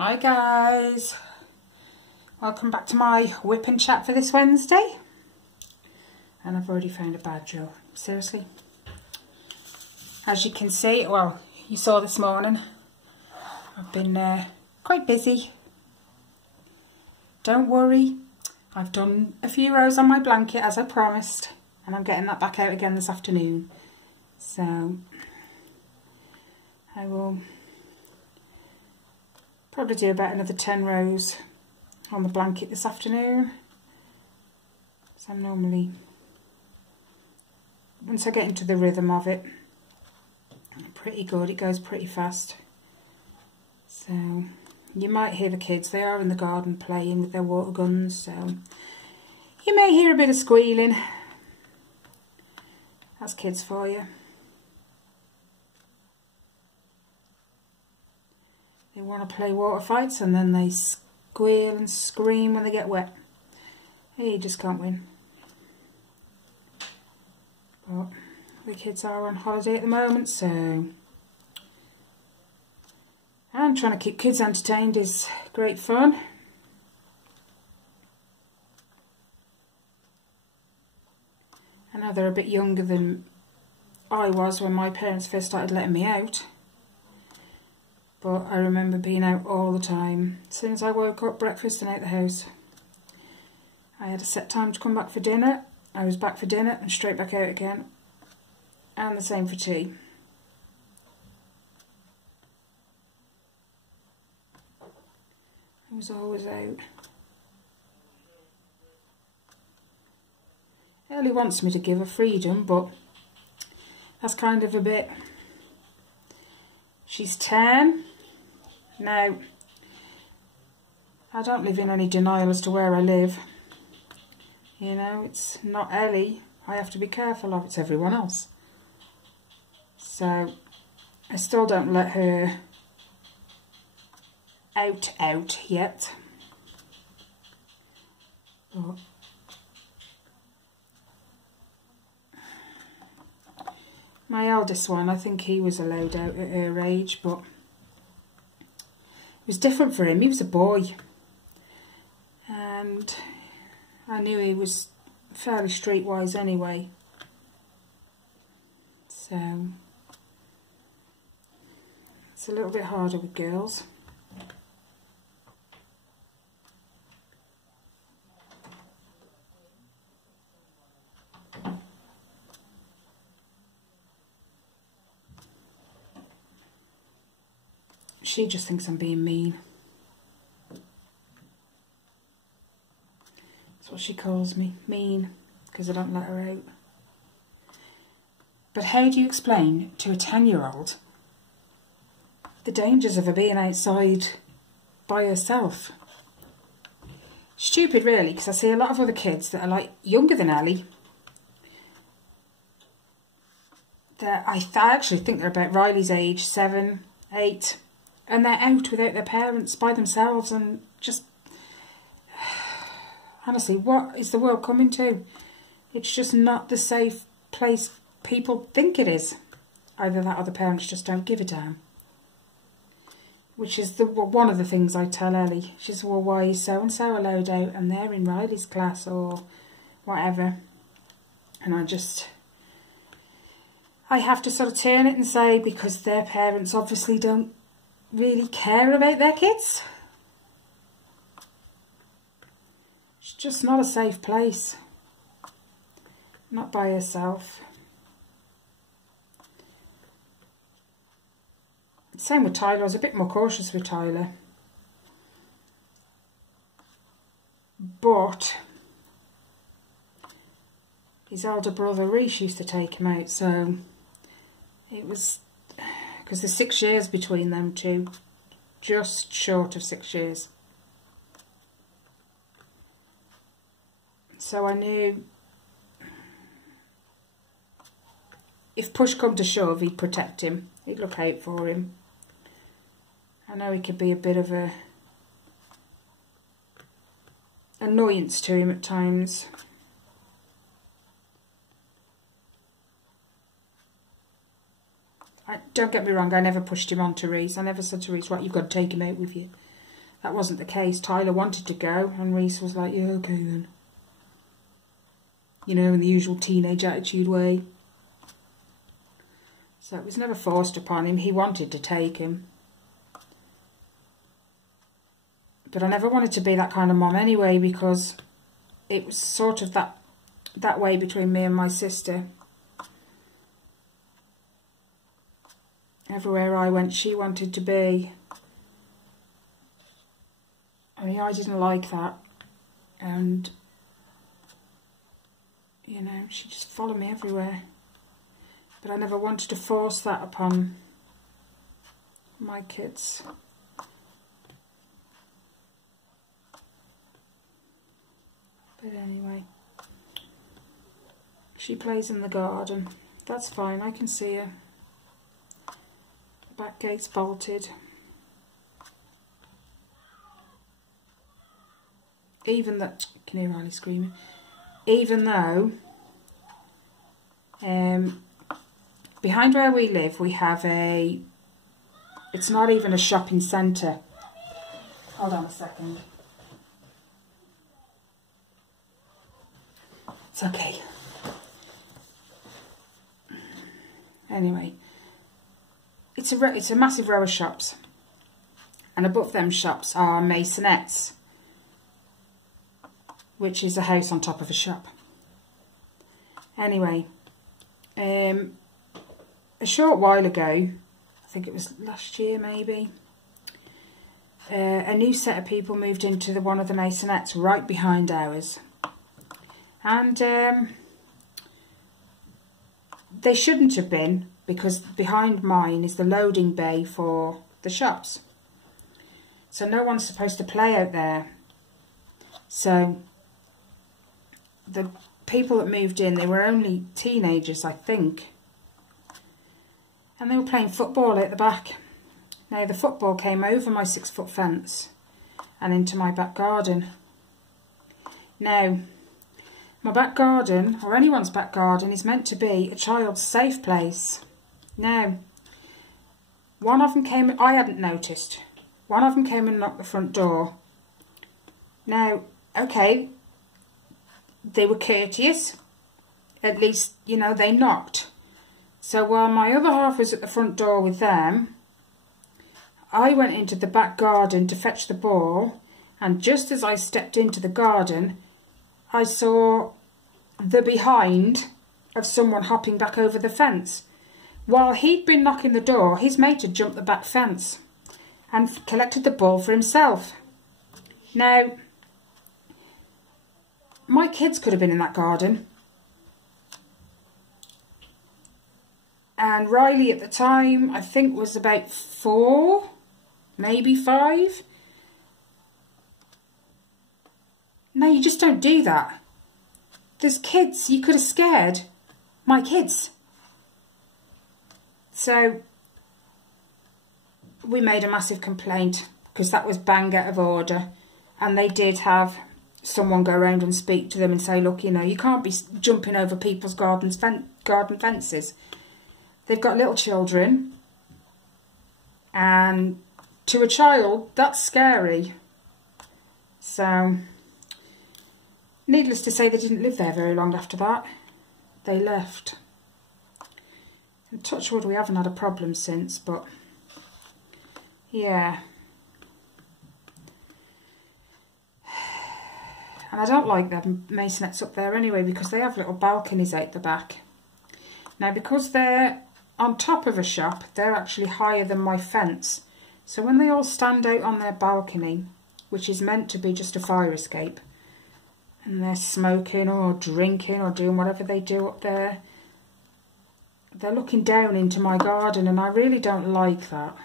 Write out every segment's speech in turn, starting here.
Hi guys, welcome back to my WIP and chat for this Wednesday. And I've already found a bad joke, seriously. As you can see, well, you saw this morning, I've been quite busy. Don't worry, I've done a few rows on my blanket as I promised, and I'm getting that back out again this afternoon. So I will probably do about another 10 rows on the blanket this afternoon. So I'm normally, once I get into the rhythm of it, pretty good. It goes pretty fast. So you might hear the kids. They are in the garden playing with their water guns, so you may hear a bit of squealing. That's kids for you. They want to play water fights and then they squeal and scream when they get wet. Hey, you just can't win. But the kids are on holiday at the moment, so and trying to keep kids entertained is great fun. I know they're a bit younger than I was when my parents first started letting me out. But I remember being out all the time. As soon as I woke up, breakfast and out the house. I had a set time to come back for dinner. I was back for dinner and straight back out again. And the same for tea. I was always out. Ellie wants me to give her freedom, but that's kind of a bit... She's 10. Now, I don't live in any denial as to where I live. You know, it's not Ellie I have to be careful of, it's everyone else. So, I still don't let her out yet. But my eldest one, I think he was allowed out at her age, but it was different for him. He was a boy, and I knew he was fairly streetwise anyway. So it's a little bit harder with girls. She just thinks I'm being mean. That's what she calls me, mean, because I don't let her out. But how do you explain to a 10-year-old the dangers of her being outside by herself? Stupid really, because I see a lot of other kids that are like younger than Ellie. I actually think they're about Riley's age, 7, 8. And they're out without their parents, by themselves, and just... Honestly, what is the world coming to? It's just not the safe place people think it is. Either that or the parents just don't give a damn. Which is one of the things I tell Ellie. She says, well, why is so-and-so allowed out and they're in Riley's class or whatever? And I have to sort of turn it and say, because their parents obviously don't really care about their kids. It's just not a safe place. Not by herself. Same with Tyler. I was a bit more cautious with Tyler. But his older brother Reece used to take him out, so it was... Because there's 6 years between them two, just short of 6 years. So I knew if push come to shove, he'd protect him. He'd look out for him. I know he could be a bit of a annoyance to him at times. Don't get me wrong, I never pushed him on to Reece. I never said to Reece, right, you've got to take him out with you. that wasn't the case. Tyler wanted to go, and Reese was like, yeah, okay then. You know, in the usual teenage attitude way. So it was never forced upon him. He wanted to take him. But I never wanted to be that kind of mom anyway, because it was sort of that way between me and my sister. Everywhere I went, she wanted to be. I mean, I didn't like that. And, you know, she just followed me everywhere. But I never wanted to force that upon my kids. But anyway, she plays in the garden. That's fine, I can see her. The back gate's bolted. Even that, can you hear Riley screaming? Even though, behind where we live, we have it's not even a shopping centre. Hold on a second. It's okay. Anyway, it's a massive row of shops, and above them shops are masonettes, which is a house on top of a shop. Anyway, a short while ago, I think it was last year maybe, a new set of people moved into one of the masonettes right behind ours. And they shouldn't have been, because behind mine is the loading bay for the shops. So no one's supposed to play out there. So the people that moved in, they were only teenagers, I think. And they were playing football at the back. Now the football came over my 6-foot fence and into my back garden. Now, my back garden, or anyone's back garden, is meant to be a child's safe place. Now, one of them came, I hadn't noticed. One of them came and knocked the front door. Now, okay, they were courteous. At least, you know, they knocked. So while my other half was at the front door with them, I went into the back garden to fetch the ball, and just as I stepped into the garden, I saw the behind of someone hopping back over the fence. While he'd been knocking the door, his mate had jumped the back fence and collected the ball for himself. Now, my kids could have been in that garden. And Riley at the time, I think, was about 4, maybe 5. No, you just don't do that. There's kids. You could have scared my kids. So we made a massive complaint, because that was bang out of order. And they did have someone go around and speak to them and say, look, you know, you can't be jumping over people's garden fences. They've got little children. And to a child, that's scary. So, needless to say, they didn't live there very long after that. They left. And touch wood, we haven't had a problem since, but yeah. And I don't like the masonettes up there anyway, because they have little balconies out the back. Now, because they're on top of a shop, they're actually higher than my fence. So when they all stand out on their balcony, which is meant to be just a fire escape, and they're smoking or drinking or doing whatever they do up there, they're looking down into my garden, and I really don't like that.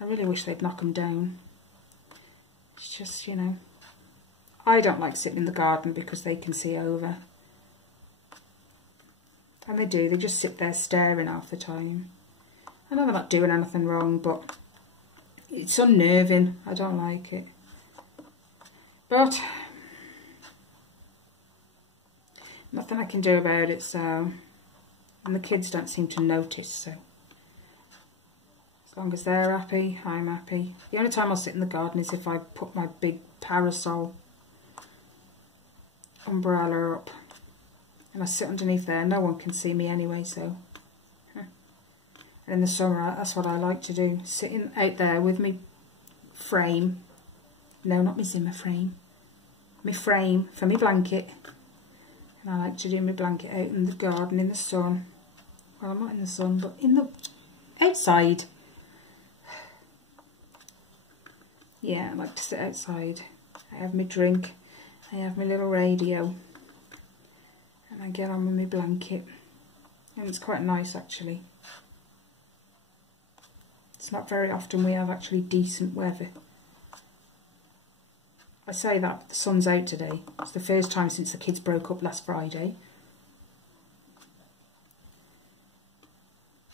I really wish they'd knock them down. It's just, you know, I don't like sitting in the garden because they can see over. And they do, they just sit there staring half the time. I know they're not doing anything wrong, but it's unnerving. I don't like it. But nothing I can do about it, so. And the kids don't seem to notice, so. As long as they're happy, I'm happy. The only time I'll sit in the garden is if I put my big parasol umbrella up. And I sit underneath there. No one can see me anyway, so... And in the summer, that's what I like to do. Sitting out there with me frame. No, not my Zimmer frame. My frame for my blanket. And I like to do my blanket out in the garden in the sun. Well, I'm not in the sun, but in the... outside. Yeah, I like to sit outside. I have my drink. I have my little radio. And I get on with my blanket. And it's quite nice, actually. It's not very often we have actually decent weather. I say that, but the sun's out today. It's the first time since the kids broke up last Friday.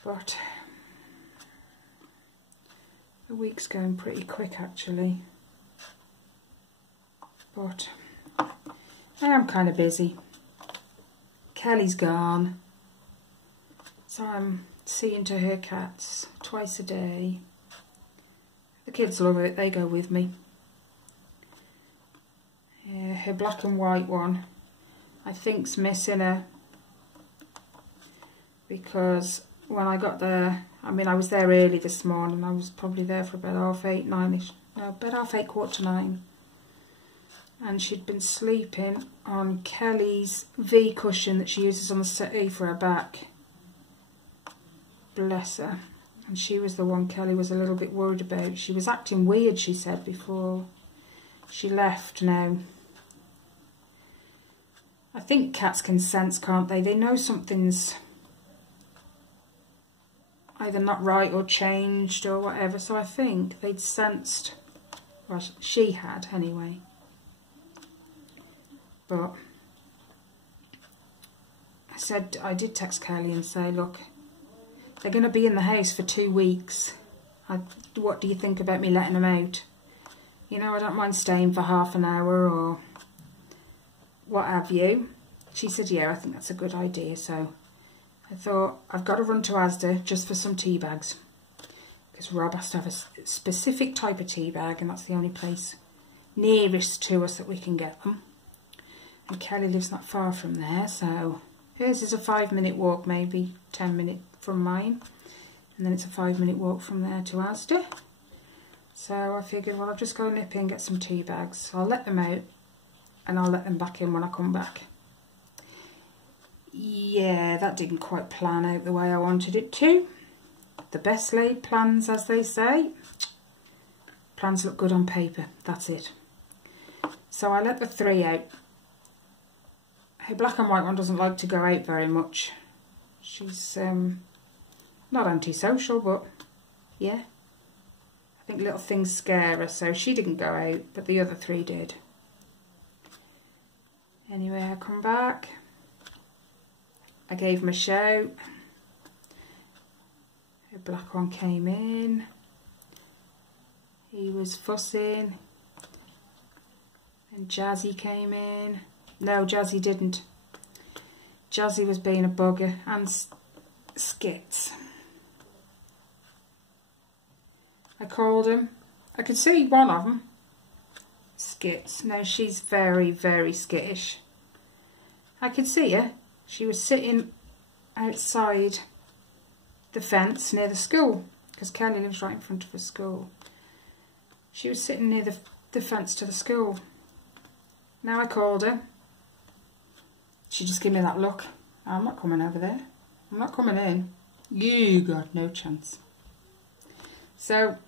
But the week's going pretty quick, actually. But I am kind of busy. Kelly's gone, so I'm seeing to her cats twice a day. The kids love it, they go with me. Yeah, her black and white one, I think's missing her, because when I got there, I mean I was there early this morning, I was probably there for about 8:30, 9ish, no, about 8:30, 8:45. And she'd been sleeping on Kelly's V cushion that she uses on the settee for her back. Bless her. And she was the one Kelly was a little bit worried about. She was acting weird, she said, before she left now. I think cats can sense, can't they? They know something's either not right or changed or whatever. So I think they'd sensed, well, she had anyway. But I did text Kelly and say, look, they're going to be in the house for 2 weeks. What do you think about me letting them out? You know, I don't mind staying for half an hour or what have you. She said, yeah, I think that's a good idea. So I thought, I've got to run to Asda just for some tea bags. Because Rob has to have a specific type of tea bag, and that's the only place nearest to us that we can get them. And Kelly lives not far from there, so hers is a 5-minute walk, maybe 10 minutes from mine. And then it's a 5-minute walk from there to Asda. So I figured, well, I'll just go nip in and get some tea bags. So I'll let them out and I'll let them back in when I come back. Yeah, that didn't quite plan out the way I wanted it to. The best laid plans, as they say. Plans look good on paper, that's it. So I let the 3 out. Her black and white one doesn't like to go out very much. She's not antisocial, but yeah. I think little things scare her, so she didn't go out, but the other 3 did. Anyway, I come back. I gave him a shout. Her black one came in. He was fussing. And Jazzy came in. No, Jazzy didn't. Jazzy was being a bugger. And Skits. I called him. I could see one of them. Skits. No, she's very, very skittish. I could see her. She was sitting outside the fence near the school. Because Kelly lives right in front of the school. She was sitting near the fence to the school. Now I called her. She just gave me that look. I'm not coming over there. I'm not coming in. You got no chance. So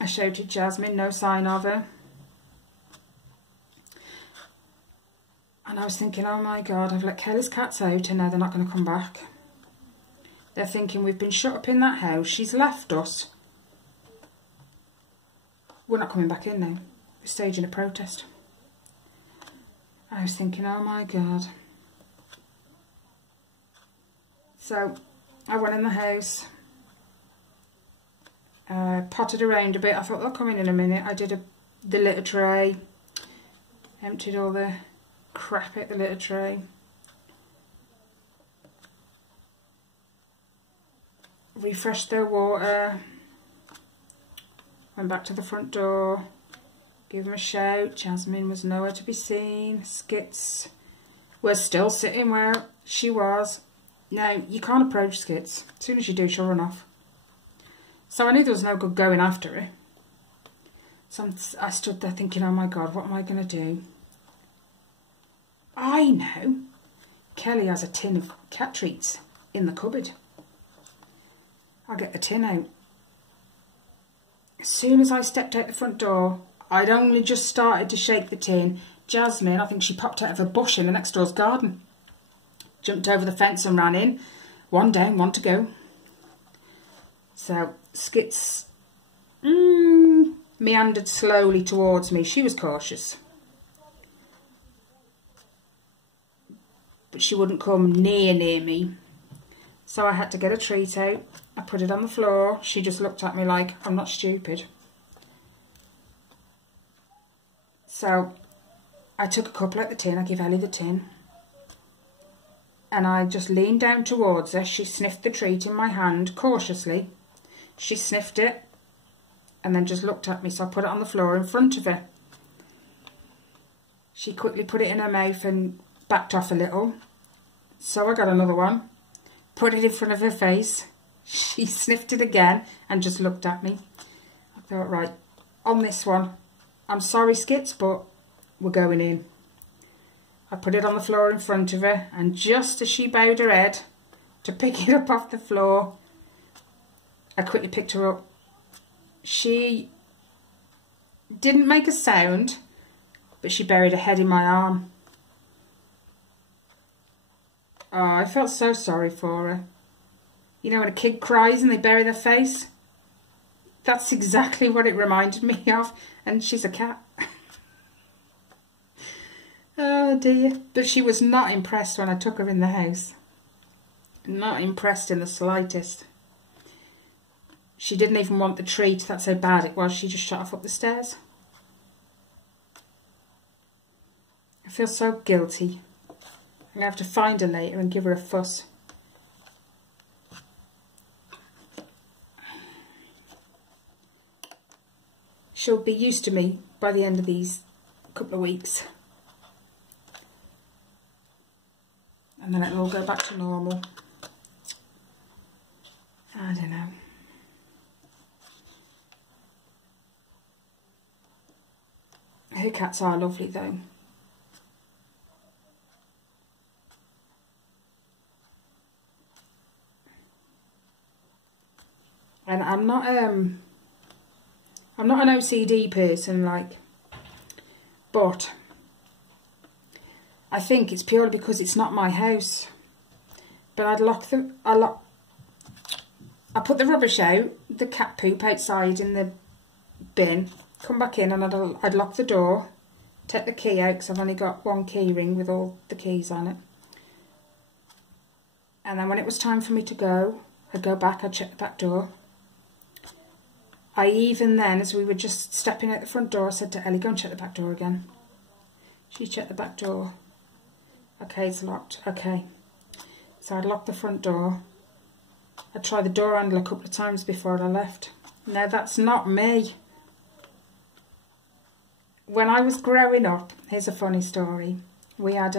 I shouted Jasmine, no sign of her. And I was thinking, oh my God, I've let Kelly's cats out and now they're not going to come back. They're thinking we've been shut up in that house. She's left us. We're not coming back in now. We're staging a protest. I was thinking, oh my God. So I went in the house, potted around a bit. I thought they'll come in a minute. I did the litter tray, emptied all the crap out the litter tray. Refreshed their water, Went back to the front door, gave him a shout. Jasmine was nowhere to be seen. Skits was still sitting where she was. Now, you can't approach Skits. As soon as you do, she'll run off. So I knew there was no good going after her. So I stood there thinking, oh my God, what am I going to do? I know. Kelly has a tin of cat treats in the cupboard. I'll get the tin out. As soon as I stepped out the front door, I'd only just started to shake the tin. Jasmine, I think she popped out of a bush in the next door's garden. Jumped over the fence and ran in. One down, one to go. So Skits meandered slowly towards me. She was cautious. But she wouldn't come near me. So I had to get a treat out. I put it on the floor. She just looked at me like, I'm not stupid. So I took a couple out the tin. I gave Ellie the tin. And I just leaned down towards her. She sniffed the treat in my hand cautiously. She sniffed it and then just looked at me. So I put it on the floor in front of her. She quickly put it in her mouth and backed off a little. So I got another one. Put it in front of her face. She sniffed it again and just looked at me. I thought, right, on this one, I'm sorry, Skits, but we're going in. I put it on the floor in front of her, and just as she bowed her head to pick it up off the floor, I quickly picked her up. She didn't make a sound, but she buried her head in my arm. Oh, I felt so sorry for her. You know when a kid cries and they bury their face? That's exactly what it reminded me of. And she's a cat. Oh dear. But she was not impressed when I took her in the house. Not impressed in the slightest. She didn't even want the treat. That's how bad it was. She just shot off up the stairs. I feel so guilty. I'm going to have to find her later and give her a fuss. She'll be used to me by the end of these couple of weeks. And then it'll all go back to normal. I don't know. Her cats are lovely though. And I'm not an OCD person, like, but I think it's purely because it's not my house. But I put the rubbish out, the cat poop outside in the bin, come back in, and I'd lock the door, take the key out because I've only got one key ring with all the keys on it. And then when it was time for me to go, I'd go back, I'd check the back door. I even then, as we were just stepping out the front door, I said to Ellie, go and check the back door again. She checked the back door. Okay, it's locked. Okay. So I'd lock the front door. I'd try the door handle a couple of times before I left. Now that's not me. When I was growing up, here's a funny story. We had,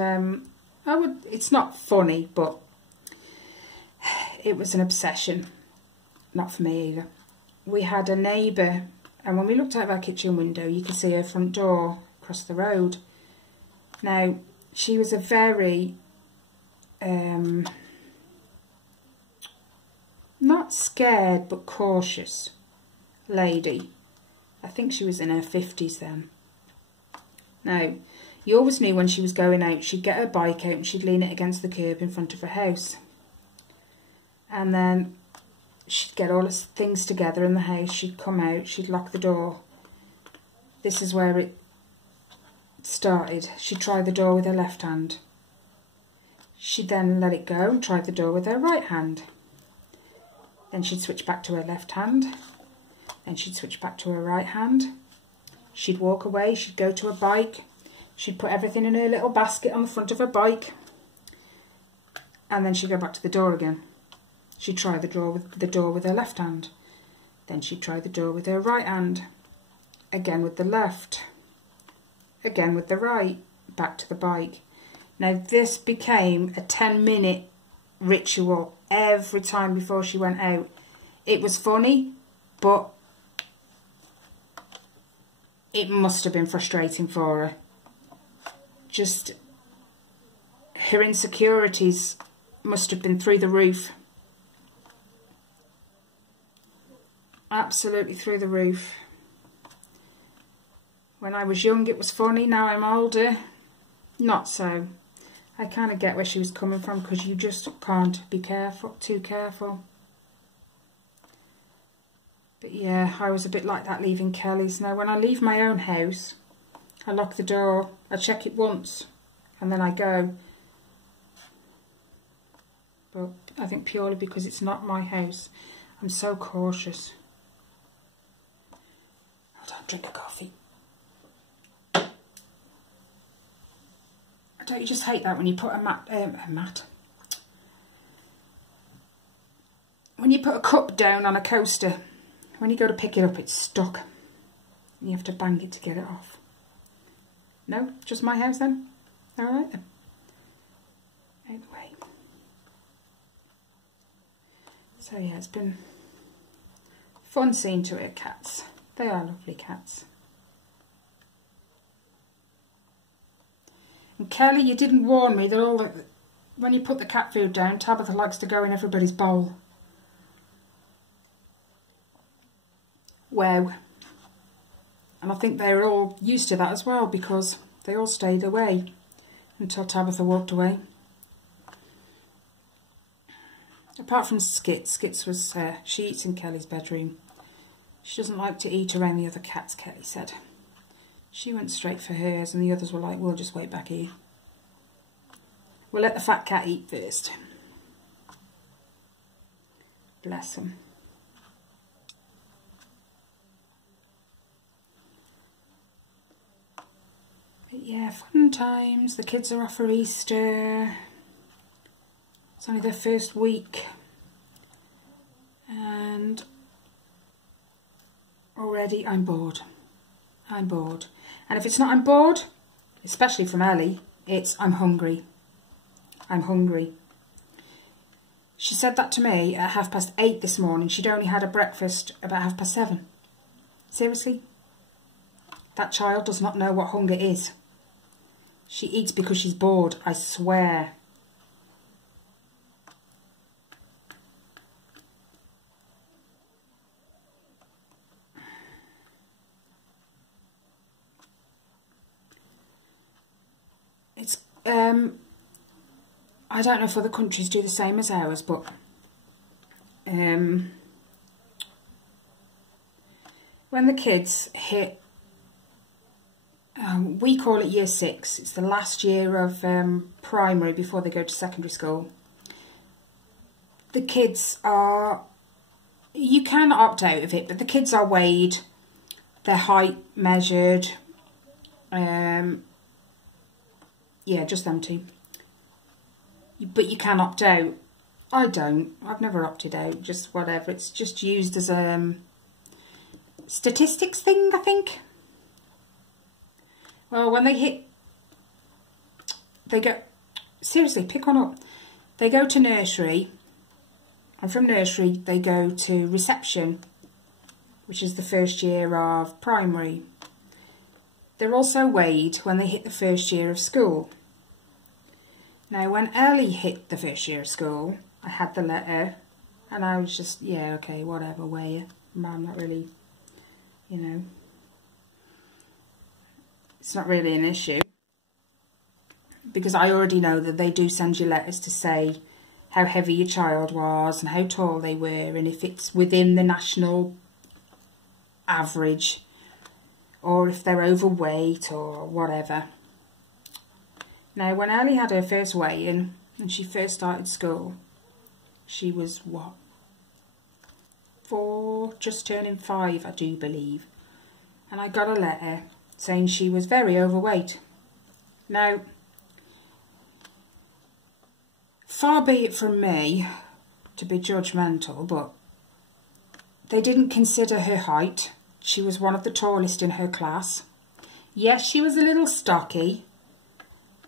it's not funny, but it was an obsession. Not for me either. We had a neighbour, and when we looked out of our kitchen window, you could see her front door across the road. Now, she was a very, not scared, but cautious lady. I think she was in her 50s then. Now, you always knew when she was going out, she'd get her bike out and she'd lean it against the curb in front of her house. And then she'd get all her things together in the house, she'd come out, she'd lock the door. This is where it started. She'd try the door with her left hand. She'd then let it go and try the door with her right hand. Then she'd switch back to her left hand. Then she'd switch back to her right hand. She'd walk away, she'd go to her bike. She'd put everything in her little basket on the front of her bike. And then she'd go back to the door again. She'd try the door with her left hand. Then she'd try the door with her right hand. again with the left, again with the right, back to the bike. Now this became a 10-minute ritual every time before she went out. It was funny, but it must have been frustrating for her. Just her insecurities must have been through the roof. Absolutely through the roof. When I was young it was funny, now I'm older, not so. I kind of get where she was coming from, because you just can't be careful, too careful. But yeah, I was a bit like that leaving Kelly's. Now when I leave my own house, I lock the door, I check it once, and then I go. But I think purely because it's not my house, I'm so cautious. Hold on, drink a coffee. Don't you just hate that when you put when you put a cup down on a coaster, when you go to pick it up, it's stuck. And you have to bang it to get it off. No? Just my house then? Alright then. Out the way. So yeah, it's been fun seeing to it, cats. They are lovely cats. And Kelly, you didn't warn me that when you put the cat food down, Tabitha likes to go in everybody's bowl. Wow. And I think they were all used to that as well, because they all stayed away until Tabitha walked away. Apart from Skits. Skits was, she eats in Kelly's bedroom. She doesn't like to eat around the other cats, Kelly said. She went straight for hers, and the others were like, we'll just wait back here. We'll let the fat cat eat first. Bless him. But yeah, fun times. The kids are off for Easter. It's only their first week. And already I'm bored. I'm bored. And if it's not I'm bored, especially from Ellie, it's I'm hungry. I'm hungry. She said that to me at 8:30 this morning. She'd only had a breakfast about 7:30. Seriously? That child does not know what hunger is. She eats because she's bored, I swear. It's, I don't know if other countries do the same as ours, but when the kids hit, we call it year 6, it's the last year of primary before they go to secondary school. The kids are, you can opt out of it, but the kids are weighed, their height measured, yeah, just them two. But you can opt out. I don't. I've never opted out. Just whatever. It's just used as a statistics thing, I think. Well, when they hit, they go, seriously, pick one up. They go to nursery, and from nursery they go to reception, which is the first year of primary. They're also weighed when they hit the first year of school. Now, when Ellie hit the first year of school, I had the letter, and I was just, yeah, okay, whatever, weigh it. I'm not really, you know, it's not really an issue. Because I already know that they do send you letters to say how heavy your child was and how tall they were, and if it's within the national average, or if they're overweight or whatever. Now, when Ellie had her first weigh-in and she first started school, she was, what, 4, just turning 5, I do believe. And I got a letter saying she was very overweight. Now, far be it from me to be judgmental, but they didn't consider her height she was one of the tallest in her class. Yes, she was a little stocky,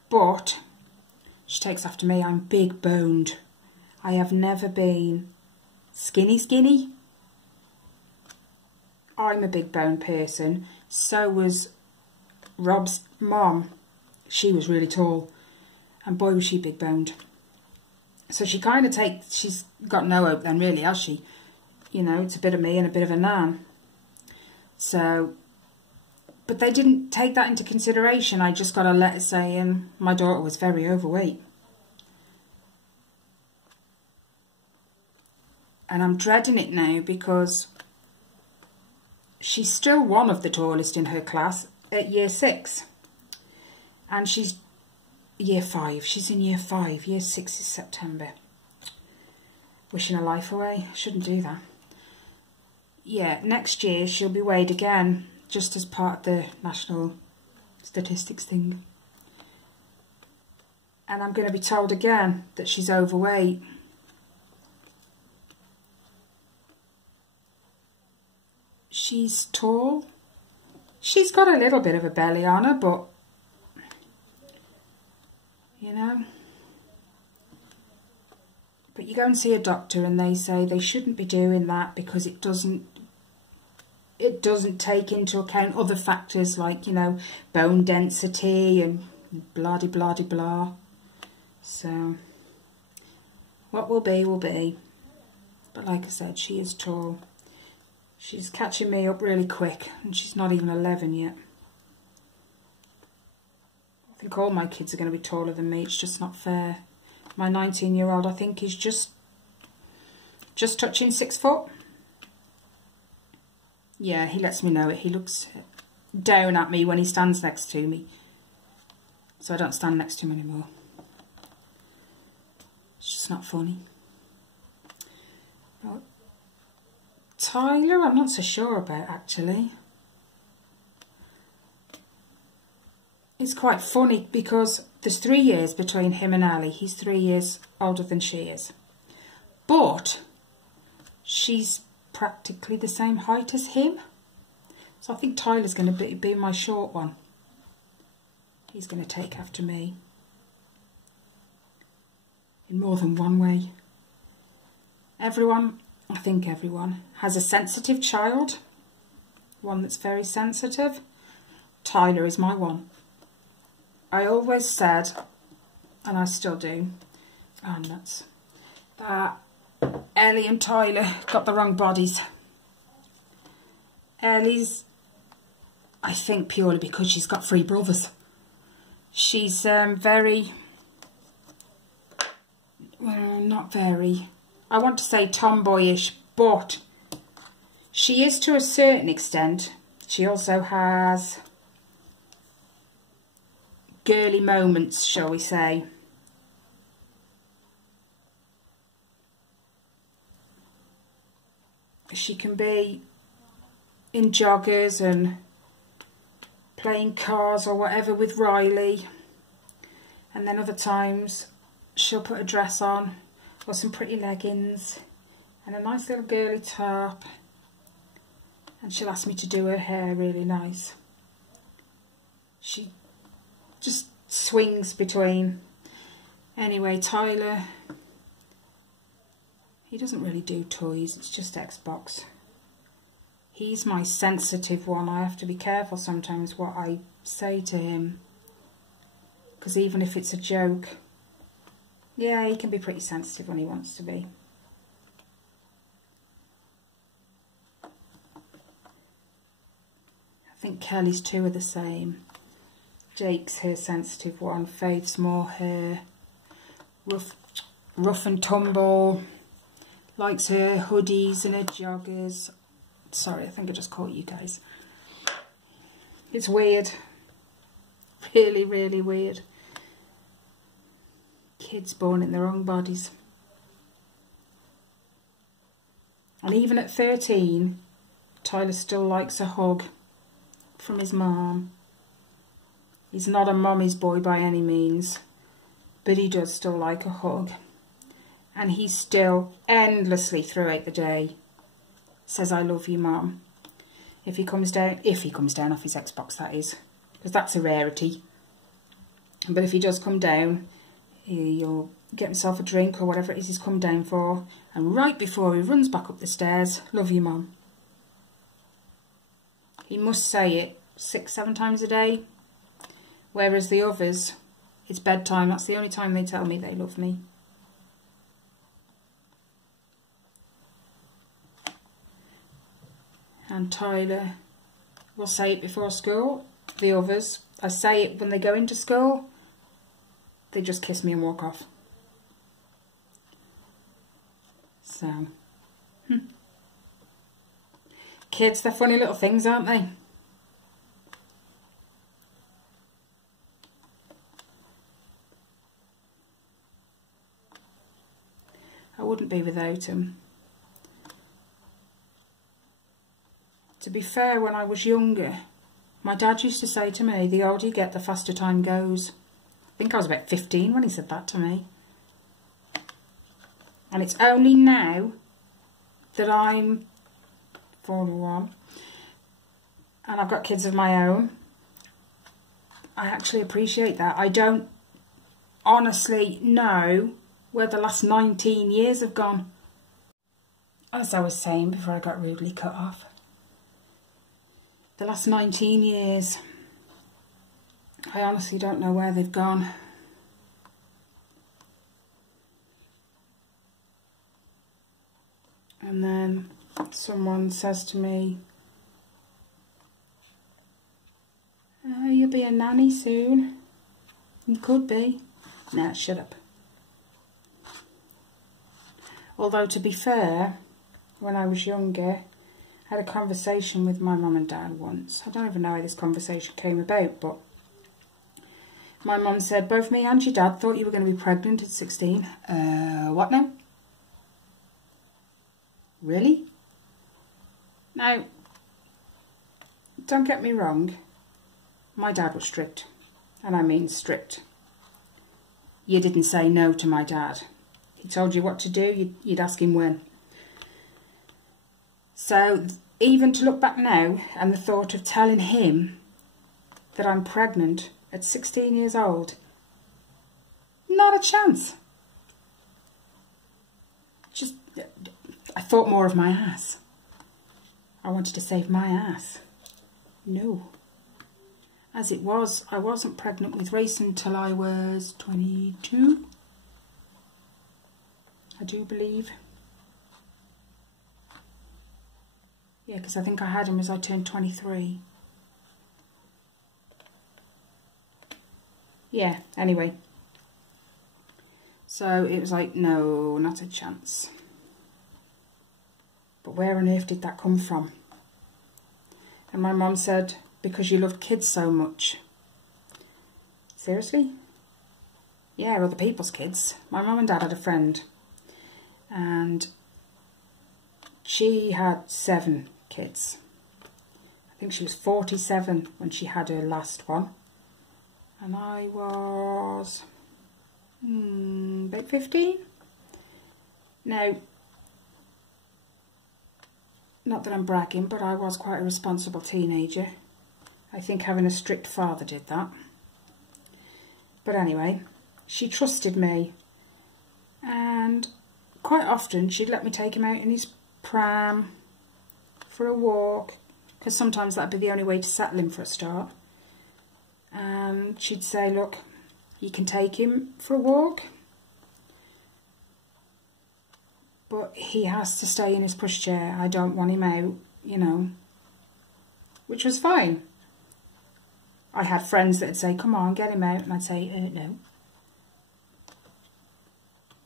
but she takes after me. I'm big boned. I have never been skinny. I'm a big boned person. So was Rob's mom. She was really tall, and boy was she big boned. So she kind of she's got no hope then really, has she? You know, it's a bit of me and a bit of a nan. So, but they didn't take that into consideration. I just got a letter saying my daughter was very overweight. And I'm dreading it now because she's still one of the tallest in her class at year 6. And she's year 5. She's in year 5. Year 6 is September. Wishing her life away. Shouldn't do that. Yeah, next year she'll be weighed again, just as part of the national statistics thing. And I'm going to be told again that she's overweight. She's tall. She's got a little bit of a belly on her, but, you know. But you go and see a doctor and they say they shouldn't be doing that because it doesn't take into account other factors like, you know, bone density and blah de blah de blah. So what will be will be. But like I said, she is tall. She's catching me up really quick, and she's not even 11 yet. I think all my kids are going to be taller than me. It's just not fair. My 19-year-old, I think, is just touching 6 foot. Yeah, he lets me know it. He looks down at me when he stands next to me. So I don't stand next to him anymore. It's just not funny. But Tyler, I'm not so sure about, actually. It's quite funny because there's 3 years between him and Ali. He's 3 years older than she is. But she's practically the same height as him. So I think Tyler's going to be my short one. He's going to take after me. In more than one way. Everyone, I think everyone, has a sensitive child. One that's very sensitive. Tyler is my one. I always said, and I still do, oh nuts, that Ellie and Tyler got the wrong bodies. Ellie's, I think purely because she's got 3 brothers. She's very, well, not very, I want to say tomboyish, but she is to a certain extent. She also has girly moments, shall we say. She can be in joggers and playing cars or whatever with Riley, and then other times she'll put a dress on or some pretty leggings and a nice little girly top, and she'll ask me to do her hair really nice. She just swings between. Anyway, Tyler, he doesn't really do toys, it's just Xbox. He's my sensitive one. I have to be careful sometimes what I say to him, because even if it's a joke, yeah, he can be pretty sensitive when he wants to be. I think Kelly's 2 are the same. Jake's her sensitive one, Faith's more her rough and tumble, likes her hoodies and her joggers. Sorry, I think I just caught you guys. It's weird. Really, really weird. Kids born in their wrong bodies. And even at 13, Tyler still likes a hug from his mum. He's not a mommy's boy by any means, but he does still like a hug. And he still endlessly throughout the day says, I love you, Mum. if he comes down off his Xbox, that is, because that's a rarity. But if he does come down, he'll get himself a drink or whatever it is he's come down for, and right before he runs back up the stairs, love you, Mum. He must say it 6-7 times a day, whereas the others, it's bedtime, that's the only time they tell me they love me. And Tyler will say it before school. The others, I say it when they go into school, they just kiss me and walk off. So, kids, they're funny little things, aren't they? I wouldn't be without them. To be fair, when I was younger, my dad used to say to me, the older you get, the faster time goes. I think I was about 15 when he said that to me. And it's only now that I'm 41 and I've got kids of my own, I actually appreciate that. I don't honestly know where the last 19 years have gone. As I was saying before I got rudely cut off, the last 19 years, I honestly don't know where they've gone. And then someone says to me, oh, you'll be a nanny soon. You could be. Nah, shut up. Although, to be fair, when I was younger, I had a conversation with my mum and dad once. I don't even know how this conversation came about, but my mum said, both me and your dad thought you were going to be pregnant at 16. What now? Really? Now, don't get me wrong, my dad was strict, and I mean strict. You didn't say no to my dad. He told you what to do, you'd ask him when. So, even to look back now, and the thought of telling him that I'm pregnant at 16 years old, not a chance. Just, I thought more of my ass. I wanted to save my ass. No. As it was, I wasn't pregnant with Race until I was 22. I do believe. Yeah, because I think I had him as I turned 23. Yeah, anyway. So it was like, no, not a chance. But where on earth did that come from? And my mum said, because you loved kids so much. Seriously? Yeah, other people's kids. My mum and dad had a friend, and she had 7 kids. I think she was 47 when she had her last one. And I was about 15. Now, not that I'm bragging, but I was quite a responsible teenager. I think having a strict father did that. But anyway, she trusted me, and quite often she'd let me take him out in his pram for a walk, because sometimes that'd be the only way to settle him for a start. And she'd say, look, you can take him for a walk, but he has to stay in his pushchair. I don't want him out, you know, which was fine. I had friends that'd say, come on, get him out, and I'd say, no.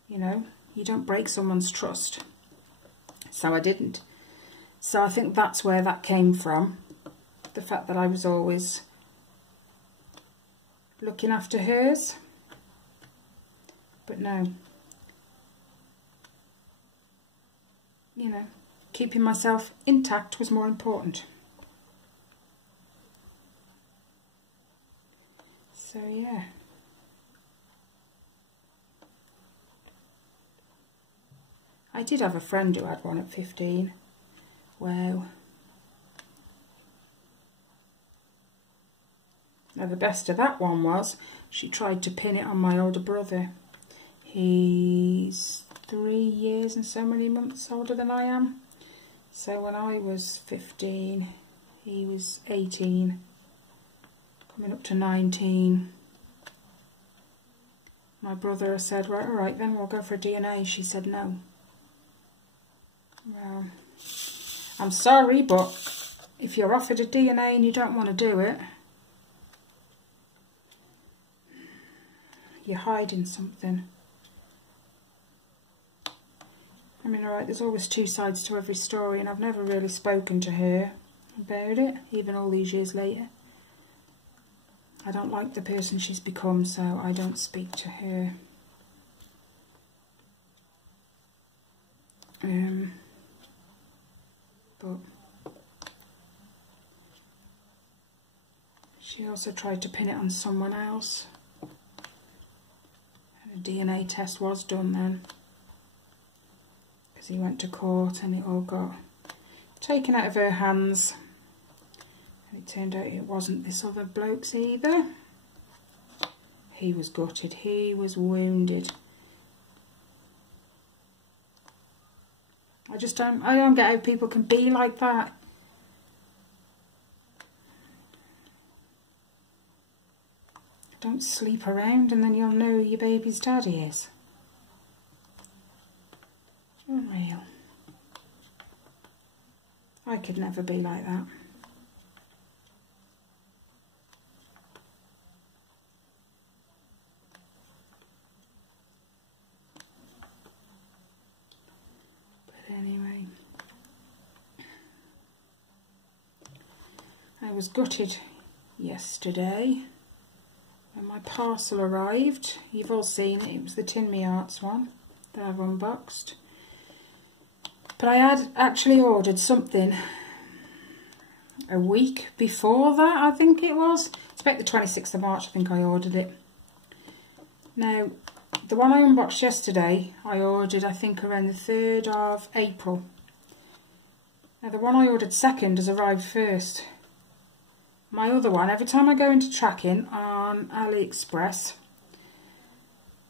You know, you don't break someone's trust. So I didn't. So I think that's where that came from. The fact that I was always looking after hers. But no. You know, keeping myself intact was more important. So yeah. I did have a friend who had one at 15. Wow. Now the best of that one was she tried to pin it on my older brother. He's 3 years and so many months older than I am. So when I was 15, he was 18, coming up to 19. My brother said, right, all right, then we'll go for DNA. She said no. Well, I'm sorry, but if you're offered a DNA and you don't want to do it, you're hiding something. I mean, alright, there's always two sides to every story, and I've never really spoken to her about it, even all these years later. I don't like the person she's become, so I don't speak to her. But she also tried to pin it on someone else. And a DNA test was done then, because he went to court and it all got taken out of her hands. And it turned out it wasn't this other bloke's either. He was gutted, he was wounded. I don't get how people can be like that. Don't sleep around and then you'll know who your baby's daddy is. Unreal. I could never be like that. Anyway, I was gutted yesterday when my parcel arrived. You've all seen it, it was the Tin Me Arts one that I've unboxed. But I had actually ordered something a week before that, I think it was. It's about the 26th of March, I think I ordered it. Now, the one I unboxed yesterday, I ordered, I think, around the 3rd of April. Now, the one I ordered second has arrived first. My other one, every time I go into tracking on AliExpress,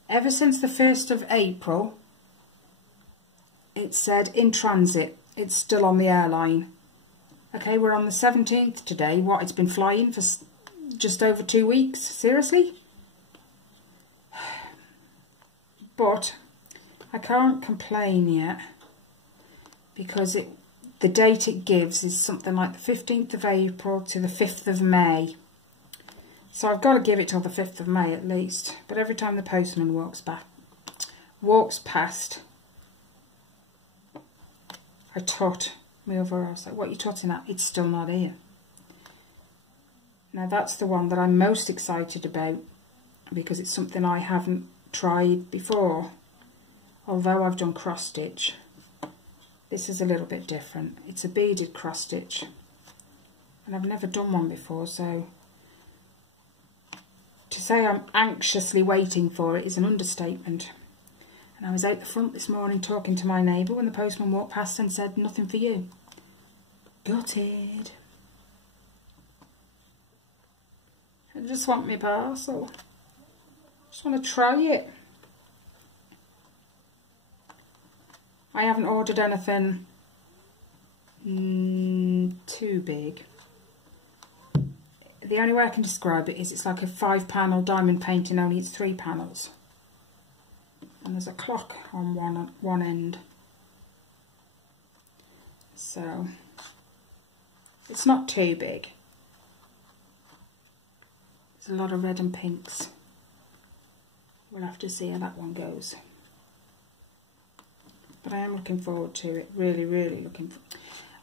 ever since the 1st of April, it said in transit. It's still on the airline. Okay, we're on the 17th today. What, it's been flying for just over 2 weeks? Seriously? But I can't complain yet, because the date it gives is something like the 15th of April to the 5th of May. So I've got to give it till the 5th of May at least. But every time the postman walks past, I tut me over. I was like, what are you tutting at? It's still not here. Now that's the one that I'm most excited about, because it's something I haven't tried before. Although I've done cross stitch, this is a little bit different. It's a beaded cross stitch, and I've never done one before, so to say I'm anxiously waiting for it is an understatement. And I was out the front this morning talking to my neighbour when the postman walked past and said, nothing for you. Gutted. I just want my parcel. Just want to try it. I haven't ordered anything too big. The only way I can describe it is it's like a 5-panel diamond painting, only it's 3 panels. And there's a clock on one end. So it's not too big. There's a lot of red and pinks. We'll have to see how that one goes. But I am looking forward to it. Really, really looking forward.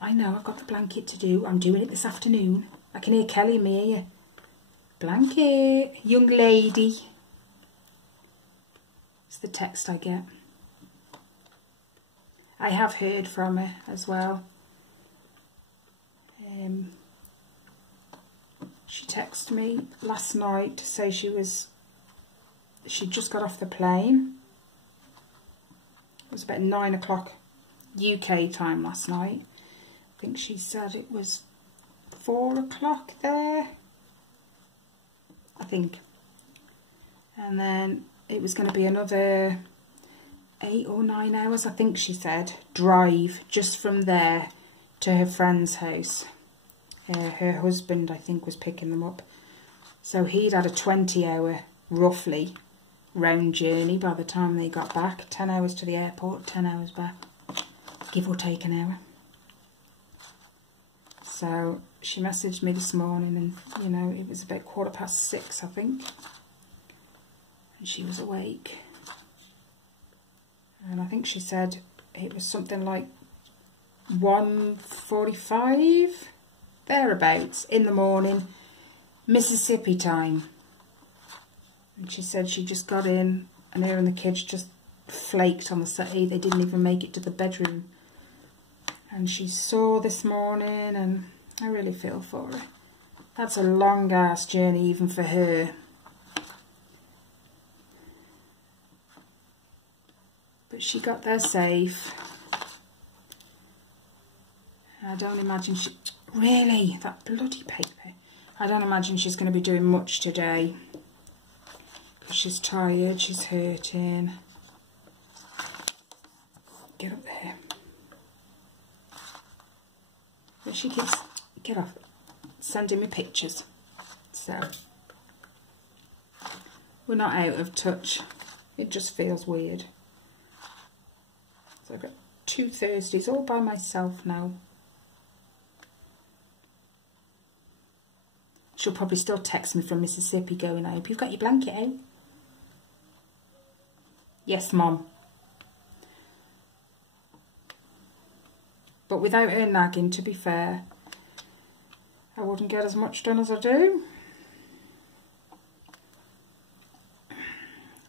I know, I've got the blanket to do. I'm doing it this afternoon. I can hear Kelly in my ear. Blanket, young lady. It's the text I get. I have heard from her as well. She texted me last night to say she'd just got off the plane. It was about 9 o'clock UK time last night. I think she said it was 4 o'clock there. think. And then it was going to be another 8 or 9 hours, I think she said, drive just from there to her friend's house. Her husband, I think, was picking them up. So he'd had a 20-hour, roughly, round journey by the time they got back. 10 hours to the airport, 10 hours back. Give or take an hour. So she messaged me this morning and, you know, it was about 6:15, I think. And she was awake. And I think she said it was something like 1:45, thereabouts, in the morning, Mississippi time. And she said she just got in and her and the kids just flaked on the settee. They didn't even make it to the bedroom. And she saw this morning, and I really feel for her. That's a long ass journey even for her. But she got there safe. I don't imagine she... Really? That bloody paper. I don't imagine she's going to be doing much today. Because she's tired, she's hurting. Get up there. But she keeps... Get off. Sending me pictures. So... We're not out of touch. It just feels weird. So I've got 2 Thursdays all by myself now. She'll probably still text me from Mississippi going, I hope you've got your blanket out. Yes, Mum. But without her nagging, to be fair, I wouldn't get as much done as I do.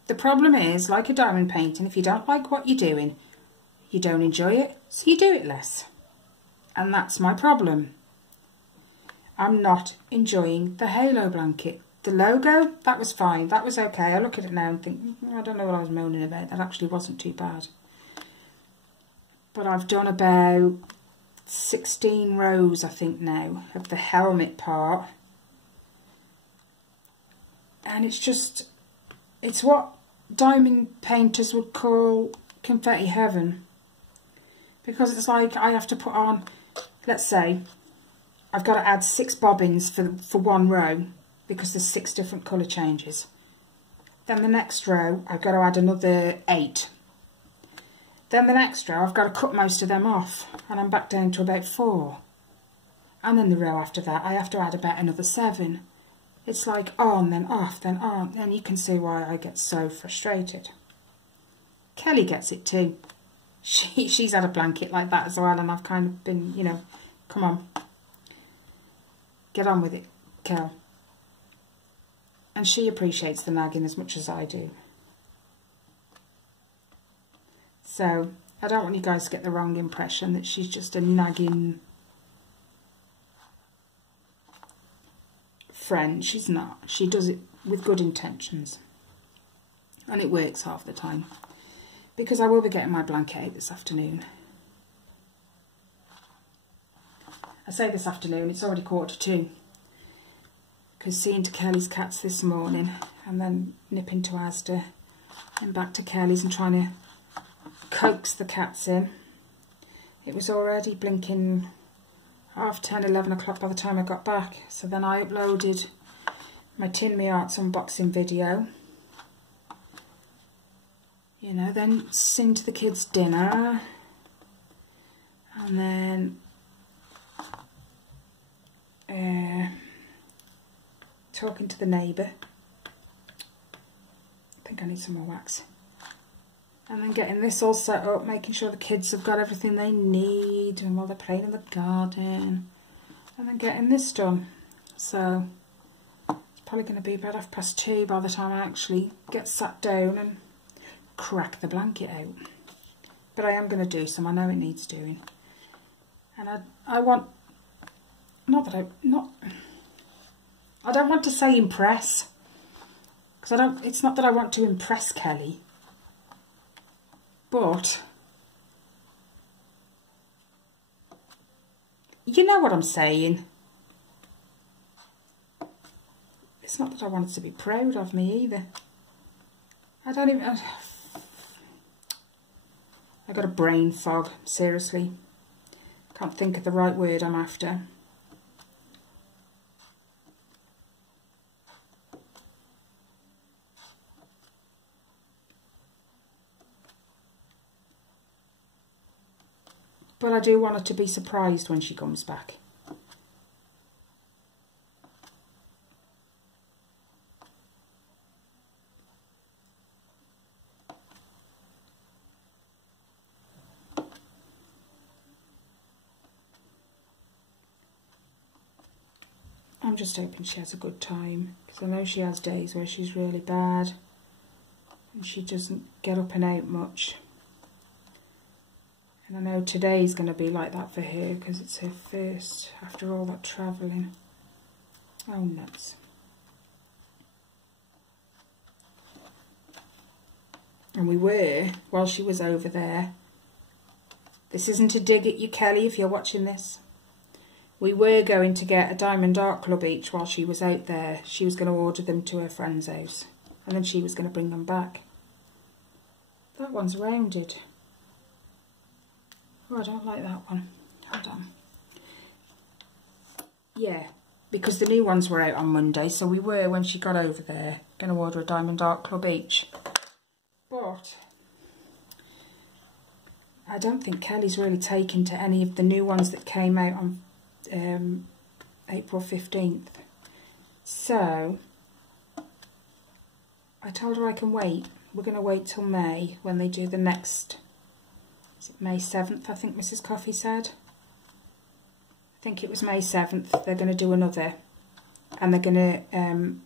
The problem is, like a diamond painting, if you don't like what you're doing, you don't enjoy it, so you do it less. And that's my problem. I'm not enjoying the halo blanket. The logo, that was fine. That was okay. I look at it now and think, I don't know what I was moaning about. That actually wasn't too bad. But I've done about 16 rows, I think now, of the helmet part. And it's just, it's what diamond painters would call confetti heaven. Because it's like I have to put on, let's say, I've got to add 6 bobbins for one row because there's 6 different colour changes. Then the next row, I've got to add another 8. Then the next row, I've got to cut most of them off and I'm back down to about 4. And then the row after that, I have to add about another 7. It's like on, then off, then on. And you can see why I get so frustrated. Kelly gets it too. She's had a blanket like that as well, and I've kind of been, you know, come on. Get on with it, Kel. And she appreciates the nagging as much as I do. So, I don't want you guys to get the wrong impression that she's just a nagging friend. She's not. She does it with good intentions. And it works half the time. Because I will be getting my blanket out this afternoon. I say this afternoon, it's already 1:45. Because seeing to Kelly's cats this morning and then nipping to Asda and back to Kelly's and trying to coax the cats in. It was already blinking 10:30, 11 o'clock by the time I got back. So then I uploaded my Tin Me Arts unboxing video. You know, then sing to the kids dinner. And then talking to the neighbour. I think I need some more wax. And then getting this all set up, making sure the kids have got everything they need and while they're playing in the garden. And then getting this done. So it's probably going to be about 2:30 by the time I actually get sat down and crack the blanket out. But I am going to do some. I know it needs doing. And I want, I don't want to say impress, because it's not that I want to impress Kelly, but you know what I'm saying. It's not that I wanted to be proud of me either. I don't even... I got a brain fog, seriously. Can't think of the right word I'm after. But I do want her to be surprised when she comes back. I'm just hoping she has a good time, because I know she has days where she's really bad and she doesn't get up and out much. And I know today's going to be like that for her because it's her first after all that travelling. Oh, nuts. And we were, while she was over there, this isn't a dig at you, Kelly, if you're watching this. We were going to get a Diamond Art Club each while she was out there. She was going to order them to her friend's house. And then she was going to bring them back. That one's rounded. Oh, I don't like that one. Hold on. Yeah, because the new ones were out on Monday, so we were, when she got over there, going to order a Diamond Art Club each. But I don't think Kelly's really taken to any of the new ones that came out on April 15th. So I told her I can wait. We're going to wait till May when they do the next... Is it May 7th, I think Mrs. Coffey said? I think it was May 7th. They're going to do another. And they're going to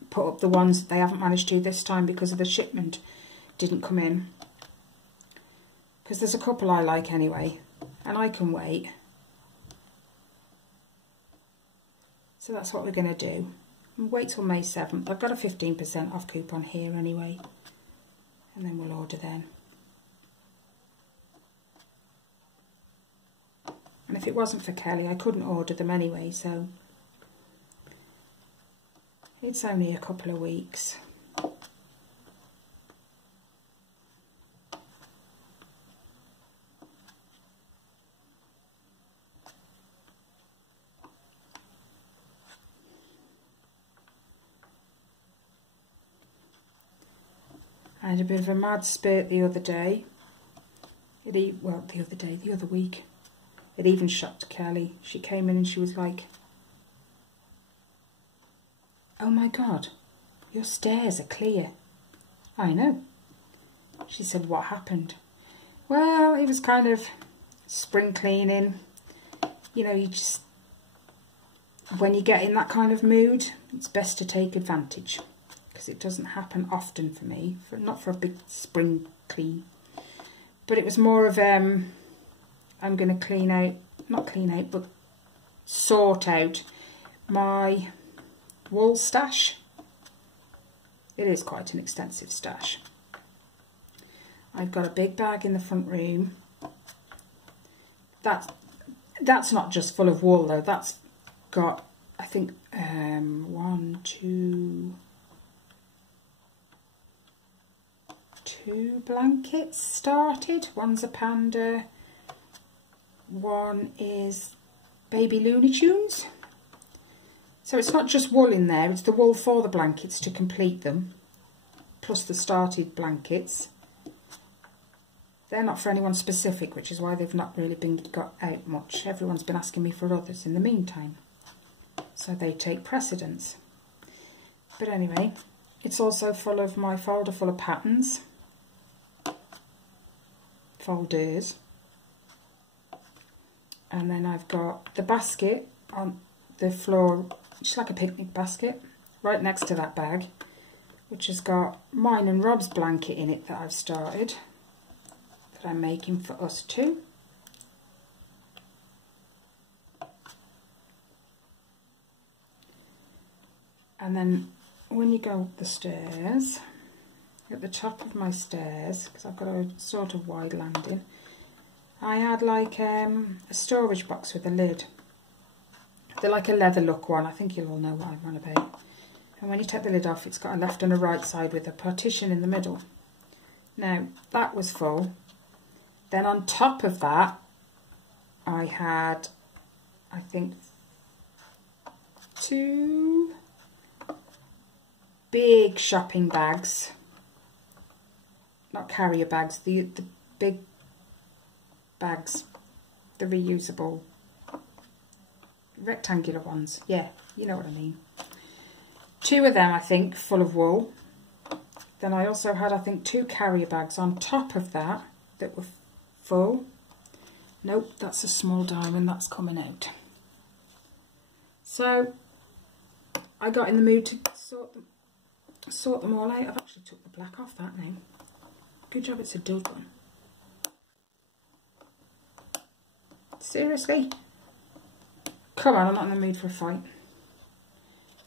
put up the ones that they haven't managed to this time because of the shipment didn't come in. Because there's a couple I like anyway. And I can wait. So that's what we're going to do. We'll wait till May 7th. I've got a 15% off coupon here anyway. And then we'll order then. And if it wasn't for Kelly, I couldn't order them anyway, so it's only a couple of weeks. I had a bit of a mad spurt the other day. The other week. It even shocked Kelly. She came in and she was like, "Oh my God, your stairs are clear." I know. She said, "What happened?" Well, it was kind of spring cleaning. You know, you just, when you get in that kind of mood, it's best to take advantage. Because it doesn't happen often for me. Not for a big spring clean. But it was more of, I'm going to clean out, not clean out, but sort out my wool stash. It is quite an extensive stash. I've got a big bag in the front room. That's not just full of wool though. That's got, I think, 2 blankets started. One's a panda. One is baby Looney Tunes. So it's not just wool in there, it's the wool for the blankets to complete them, plus the started blankets. They're not for anyone specific, which is why they've not really been got out much. Everyone's been asking me for others in the meantime, so they take precedence. But anyway, it's also full of my folder full of patterns, folders. And then I've got the basket on the floor, just like a picnic basket, right next to that bag, which has got mine and Rob's blanket in it that I've started, that I'm making for us two. And then when you go up the stairs, at the top of my stairs, because I've got a sort of wide landing, I had like a storage box with a lid. They're like a leather look one. I think you'll all know what I'm on about. And when you take the lid off, it's got a left and a right side with a partition in the middle. Now, that was full. Then on top of that, I had, I think, 2 big shopping bags. Not carrier bags, the big bags, the reusable, rectangular ones. Yeah, you know what I mean. 2 of them, I think, full of wool. Then I also had, I think, 2 carrier bags on top of that were full. Nope, that's a small diamond, that's coming out. So I got in the mood to sort them all out. I've actually took the black off that now. Good job it's a dud one. Seriously? Come on, I'm not in the mood for a fight.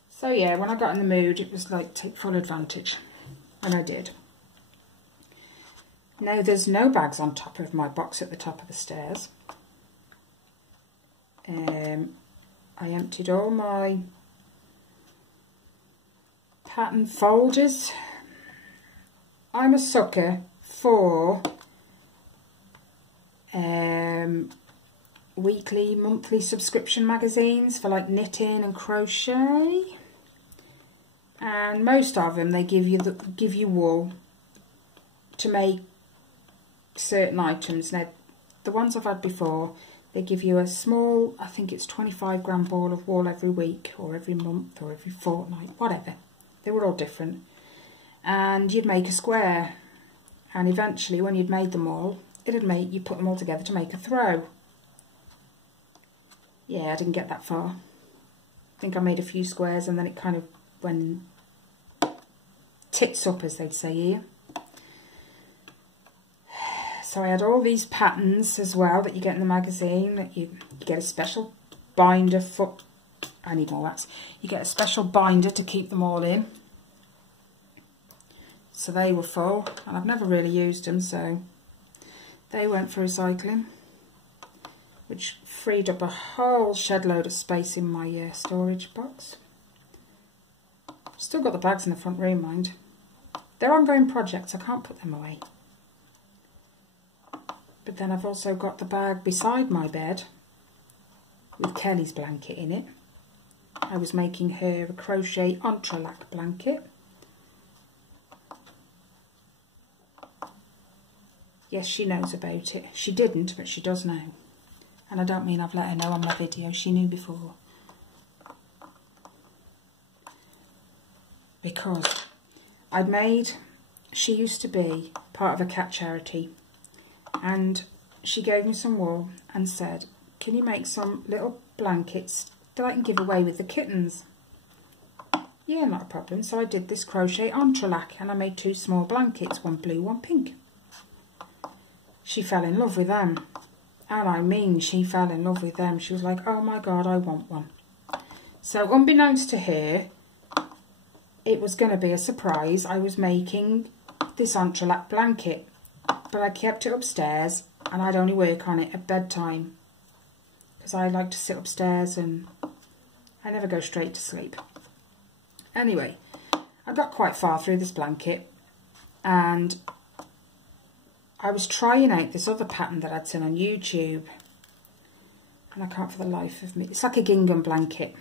So yeah, when I got in the mood, it was like take full advantage. And I did. Now there's no bags on top of my box at the top of the stairs. I emptied all my pattern folders. I'm a sucker for weekly, monthly subscription magazines for like knitting and crochet. And most of them, they give you wool to make certain items. Now, the ones I've had before, they give you a small, I think it's 25-gram ball of wool every week or every month or every fortnight, whatever. They were all different. And you'd make a square. And eventually, when you'd made them all, you put them all together to make a throw. Yeah, I didn't get that far. I think I made a few squares and then it kind of went tits up, as they'd say here. So I had all these patterns as well that you get in the magazine. That you get a special binder for. I need more wax. You get a special binder to keep them all in. So they were full, and I've never really used them, so they went for recycling, which freed up a whole shed load of space in my storage box. Still got the bags in the front room, mind. They're ongoing projects, I can't put them away. But then I've also got the bag beside my bed with Kelly's blanket in it. I was making her a crochet entrelac blanket. Yes, she knows about it. She didn't, but she does now. And I don't mean I've let her know on my video. She knew before. Because she used to be part of a cat charity. And she gave me some wool and said, can you make some little blankets that I can give away with the kittens? Yeah, not a problem. So I did this crochet entrelac and I made 2 small blankets, one blue, one pink. She fell in love with them. And I mean, she fell in love with them. She was like, oh my God, I want one. So unbeknownst to her, it was going to be a surprise. I was making this entrelac blanket. But I kept it upstairs and I'd only work on it at bedtime. Because I like to sit upstairs and I never go straight to sleep. Anyway, I got quite far through this blanket and I was trying out this other pattern that I'd seen on YouTube. And I can't for the life of me. It's like a gingham blanket.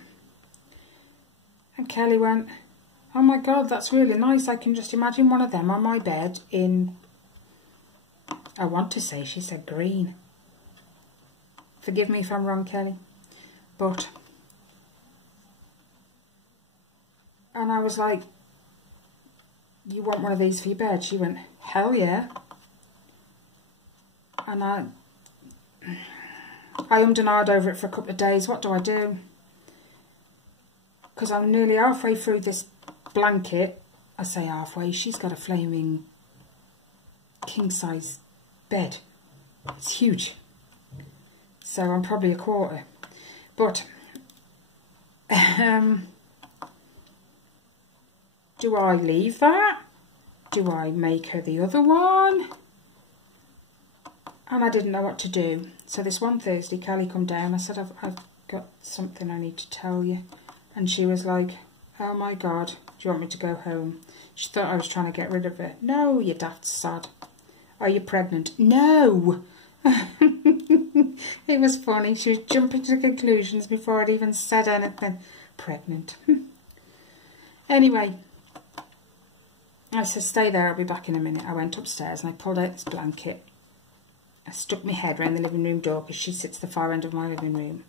And Kelly went, oh my God, that's really nice. I can just imagine one of them on my bed in, I want to say she said green. Forgive me if I'm wrong, Kelly. But, and I was like, you want one of these for your bed? She went, hell yeah. And I ummed and ahed over it for a couple of days. What do I do? Because I'm nearly halfway through this blanket. I say halfway. She's got a flaming king-size bed. It's huge. So I'm probably a quarter. But do I leave that? Do I make her the other one? And I didn't know what to do. So this one Thursday, Kelly come down. I said, I've got something I need to tell you. And she was like, Oh my God, do you want me to go home? She thought I was trying to get rid of it. No, you daft sod. Are you pregnant? No! It was funny. She was jumping to conclusions before I'd even said anything. Pregnant. Anyway, I said, stay there, I'll be back in a minute. I went upstairs and I pulled out this blanket. I stuck my head round the living room door because she sits at the far end of my living room.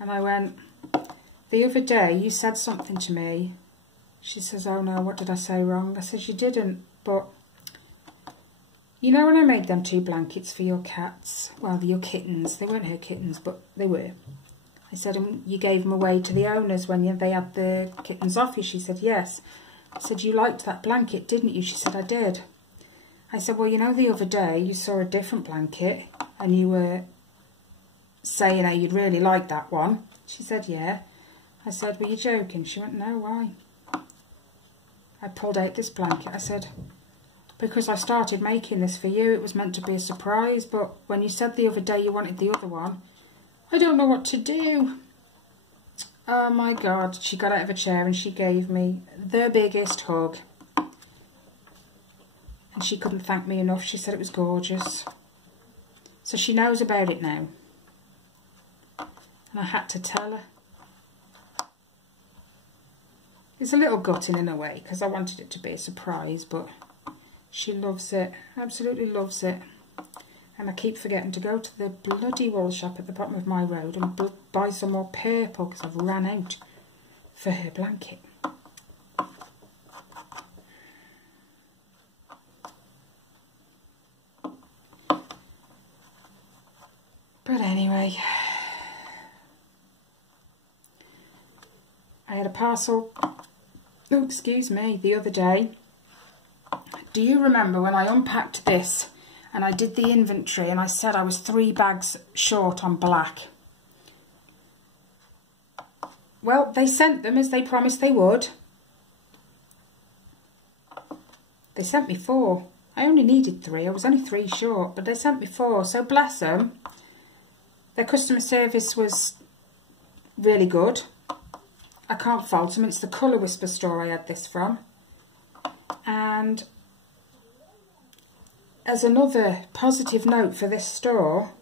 And I went, the other day you said something to me. She says, oh no, what did I say wrong? I said, you didn't, but you know when I made them 2 blankets for your cats? Well, your kittens. They weren't her kittens, but they were. I said, you gave them away to the owners when they had the kittens off you. She said, yes. I said, you liked that blanket, didn't you? She said, I did. I said, well, you know, the other day you saw a different blanket and you were saying how you'd really like that one. She said, yeah. I said, were you joking? She went, no, why? I pulled out this blanket. I said, because I started making this for you. It was meant to be a surprise, but when you said the other day you wanted the other one, I don't know what to do. Oh my God. She got out of a chair and she gave me the biggest hug. And she couldn't thank me enough. She said it was gorgeous. So she knows about it now. And I had to tell her. It's a little gutting in a way because I wanted it to be a surprise, but she loves it, absolutely loves it. And I keep forgetting to go to the bloody wool shop at the bottom of my road and buy some more purple because I've ran out for her blanket. But anyway, I had a parcel, oh excuse me, the other day. Do you remember when I unpacked this and I did the inventory and I said I was 3 bags short on black? Well, they sent them as they promised they would. They sent me 4. I only needed 3. I was only 3 short, but they sent me 4. So bless them. Their customer service was really good. I can't fault them. It's the Colour Whisper store I had this from. And as another positive note for this store,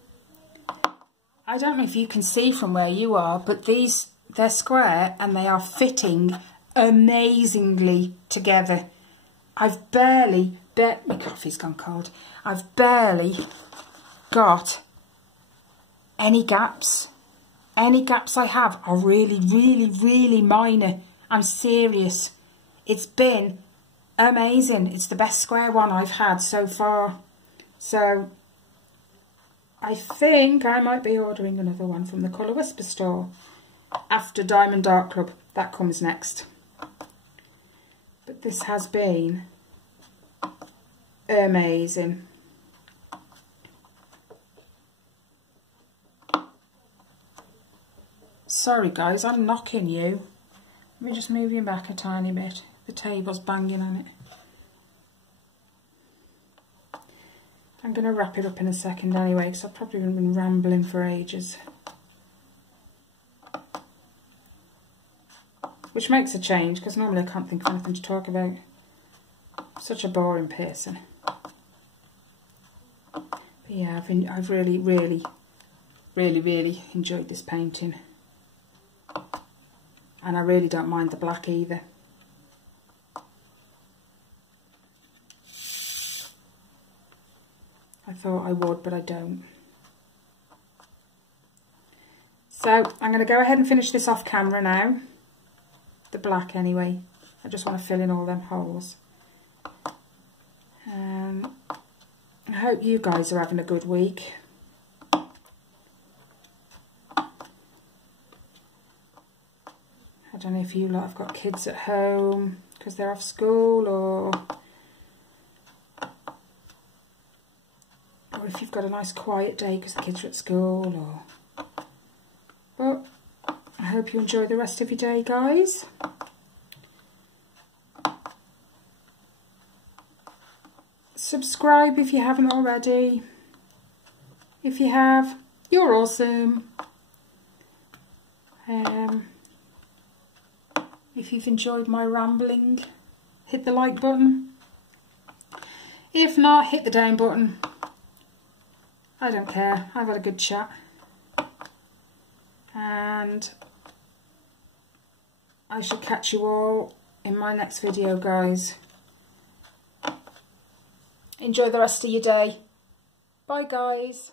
I don't know if you can see from where you are, but they're square and they are fitting amazingly together. I've barely, my coffee's gone cold. I've barely got any gaps. Any gaps I have are really, really, really minor. I'm serious. It's been amazing. It's the best square one I've had so far. So I think I might be ordering another one from the Colour Whisper store after Diamond Art Club. That comes next. But this has been amazing. Sorry guys, I'm knocking you. Let me just move you back a tiny bit. The table's banging on it. I'm going to wrap it up in a second anyway, because I've probably been rambling for ages. Which makes a change, because normally I can't think of anything to talk about. I'm such a boring person. But yeah, I've really, really, really, really enjoyed this painting. And I really don't mind the black either. I thought I would, but I don't. So I'm going to go ahead and finish this off camera now. The black anyway. I just want to fill in all them holes. I hope you guys are having a good week. I don't know if you lot have got kids at home because they're off school, or if you've got a nice quiet day because the kids are at school, but I hope you enjoy the rest of your day, guys. Subscribe if you haven't already. If you have, you're awesome. If you've enjoyed my rambling, hit the like button. If not, hit the down button. I don't care. I've had a good chat. And I shall catch you all in my next video, guys. Enjoy the rest of your day. Bye, guys.